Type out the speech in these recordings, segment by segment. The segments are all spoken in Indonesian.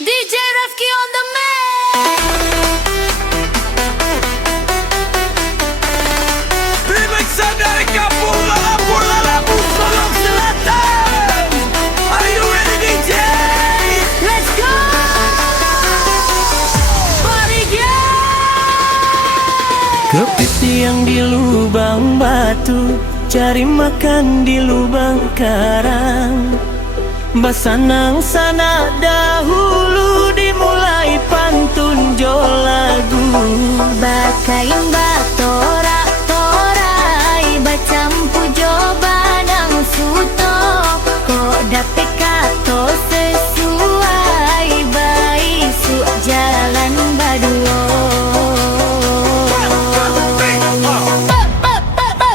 DJ Rafki on the man. Remixan dari Kampung Lalapur Labu Solong Selatan. Are you ready DJ? Let's go. Party girl. Kepiting yang di lubang batu, cari makan di lubang karang. Basanang sana dahulu dimulai pantun jo lagu. Bakayang batora-torai bacampu jobanang suto. Kok dapet kato sesuai bayi su jalan baduo.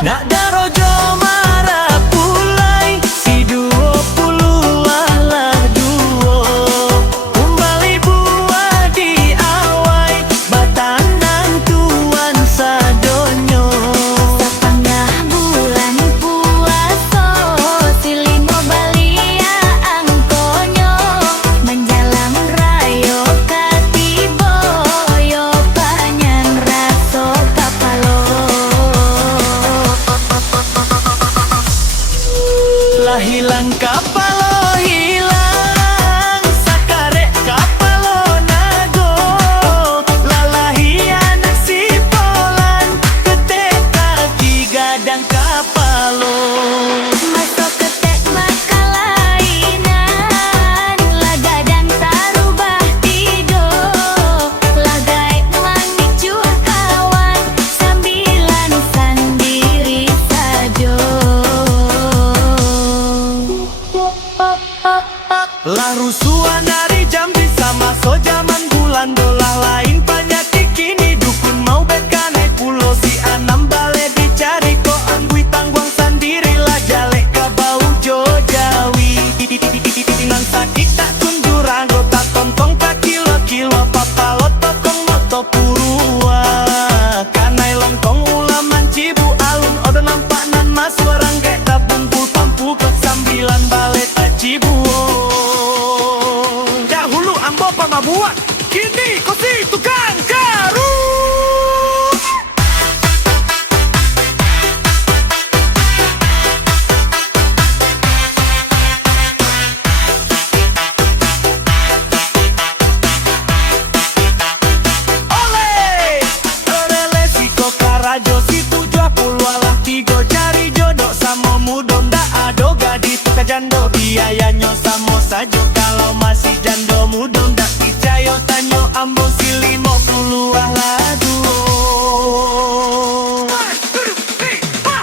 Nak darojo marah pulai si 20 lah duo. Kembali buah di awai batanan tuan sadonyo. Sapangah bulan puaso silimo balia angkonyo. Menjalang rayo katibo yo panyan raso kapalo. Lah hilang kapalo hilang sakare kapalo nago. Lalahi anak si polan ketek kaki gadang kapalo. Masuk ketek makalainan lagadang tarubah tido. Lagai mangicu kawan sambilan sandiri sajo. Lah rusuhan dari jam di sama so zaman bulan dolah lain penyakit kini dukun mau bekane pulau si anam bale dicari ko anggui tangguang sendiri lah jalek ke bau jojawi. Nang sakit tak tunjuran go tak tontong tak kilo-kilo papalot tokong moto purua. Kanai longkong ulaman cibu alun odo nampak nan mas warang gek tak bungkul pampu ke sambilan bale tak cibu. Dahulu ambo pamabuan, kini kau si tukang karu. Oleh Orele si kokarajo si 70 alah tigo cari jodoh samo mudom da ado gadis kajando biayanya samo sajo kalau masih jando mudom da picayo tanyo ambo si 50 alah duo.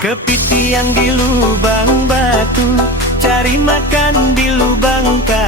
Kepiting yang di lubang batu, cari makan di lubang kayu.